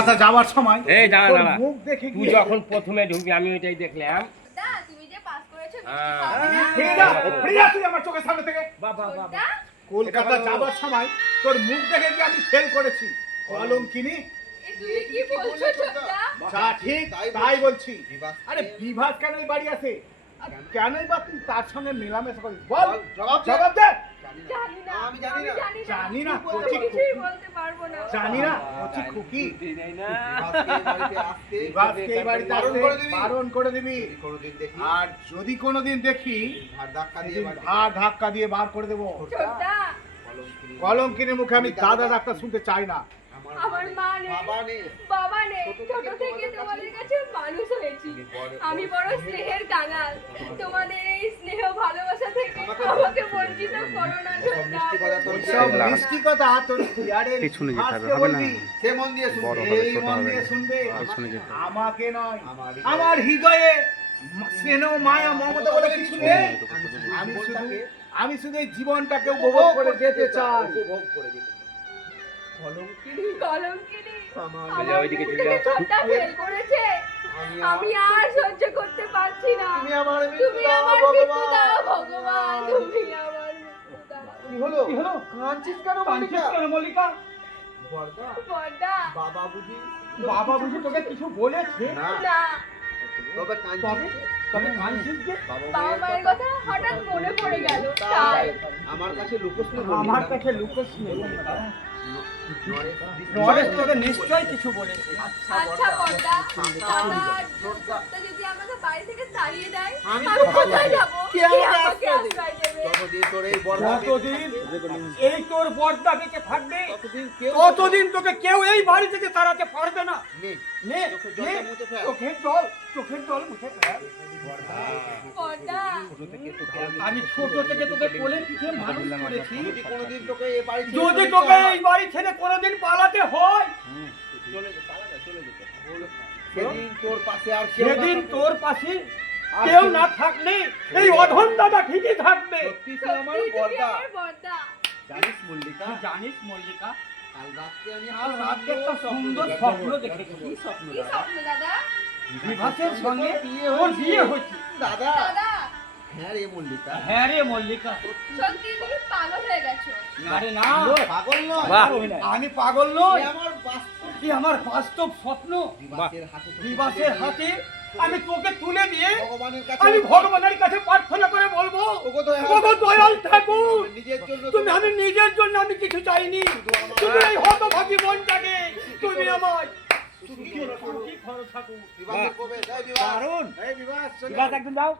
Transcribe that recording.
দাদা যাওয়ার সময় এই দাঁড়া তোর দাঁড়া। মুখ দেখে তুই যখন প্রথমে ঢুকবি আমি ওইটাই দেখলাম। তুমি যে পাস করেছ হ্যাঁ। ফিরে যা, ফিরে যা তুই আমার চোখের সামনে থেকে। বাবা দা কলকাতা যাওয়ার সময় তোর মুখ দেখে গিয়ে আমি ফেল করেছি। কলম কিনি ঠিক তাই বলছি। আরে বিভাগ কেন বাড়ি আছে? কেনই বা তুই তার সঙ্গে মেলামেশা করিস? বল জবাব। জবাব দে। আমি জানি না। জানি না, বলতে কচি কিছুই বলতে পারব না। জানি না কচি খুকি। না। এই বাড়িতে আসতে বারণ করে দিবি। কোনোদিন দেখি। আর যদি কোনোদিন দেখি আর ধাক্কা দিয়ে বার করে দেবো। কিনে মুখে আমি দাদা ডাক্তার শুনতে চাই না। আমার মা নেই। বাবা নেই। ছোট থেকে তোমাদের কাছে মানুষ হয়েছি। আমি বড় স্নেহের কাঙাল তোমাদের এই স্নেহ ভালোবাসা মিষ্টি কথা তোর ছোটদা সব মিষ্টি কথা তোর ইয়ারে পিছনে যেতে হবে, হবে না? সে মন দিয়ে শুনবে এই মন দিয়ে শুনবে। পিছনে যেতে হবে। আমাকে নয় আমার হৃদয়ে স্নেহ মায়া মমতা বলে কিছু নেই। আমি শুধু আমি শুধু এই জীবনটাকে উপভোগ করে যেতে চাই। উপভোগ করে যেতে চাই। কলঙ্কিনী। কলঙ্কিনী। আমার ওইদিকে চলে যাও। আমি আর সহ্য করতে পারছি না। তুমি আমার তুমি আমার মৃত্যু দাও ভগবান। তুমি আমার কি হলো? কি হলো? কাঁদছিস কেন মল্লিকা? কেন, মল্লিকা? বর্দা। বড়দা বাবা বুঝি বাবা বুঝি তোকে কিছু বলেছে? না। তবে তবে কাঁদছিস? তবে কাঁদছিস যে? বাবা মায়ের কথা হঠাৎ মনে পড়ে গেল। তাই। আমার কাছে লুকোস আমার কাছে লুকোস নেই নরেশ তোকে নিশ্চয়ই কিছু বলেছে। আচ্ছা বড়দা দাদা যদি আমাকে বাড়ি থেকে তাড়িয়ে দেয় আমি আমি কোথায় যাব? কে কে আমাকে আমাকে আশ্রয় দেবে? আশ্রয় দেবে? যতদিন তোর এই বর্দা যতদিন এই তোর বর্দা বেঁচে থাকবে ততদিন কেউ তোকে কেউ এই বাড়ি থেকে তাড়াতে পারবে না। চোখের জল চোখের জল মুছে আমি ছোট থেকে তোকে কোলে পিঠে মানুষ করেছি। যদি কোনোদিন তোকে এই বাড়ি ছেড়ে যদি তোকে এই বাড়ি ছেড়ে কোনোদিন পালাতে হয়। চলে যেতে চলে যেতে সেদিন তোর পাশে আর কেউ না সেদিন তোর পাশে কেউ কেউ- না থাকলে এই অধম দাদা ঠিকই থাকবে। আমার বর্দা জানিস মল্লিকা? জানিস মল্লিকা? কাল রাত্রে আমি একটা রাতে একটা সুন্দর স্বপ্ন দেখেছি। কি স্বপ্ন দাদা? বিভাসের সঙ্গে বিয়ে ওর বিয়ে হয়েছে। দাদা। দাদা। হ্যাঁ রে মল্লিকা। হ্যাঁ রে মল্লিকা। সত্যি তুমি পাগল হয়ে গেছো। না রে না। পাগল নয়। আমি পাগল নই। আমার বাস্তব। কি আমার বাস্তব স্বপ্ন। বিবাসের হাতে তোকে তুলে হাতে আমি তোকে তুলে দিয়ে দিয়ে ভগবানের কাছে আমি ভগবানের কাছে প্রার্থনা করে বলব। ওগো দয়াল ঠাকুর। নিজের জন্য তুমি আমি নিজের জন্য আমি কিছু চাইনি। তুমি এই হতভাগী মনটাকে তুমি আমার বিবাসের কবে বিবাহ দারুণ। বিবাস একদিন যাও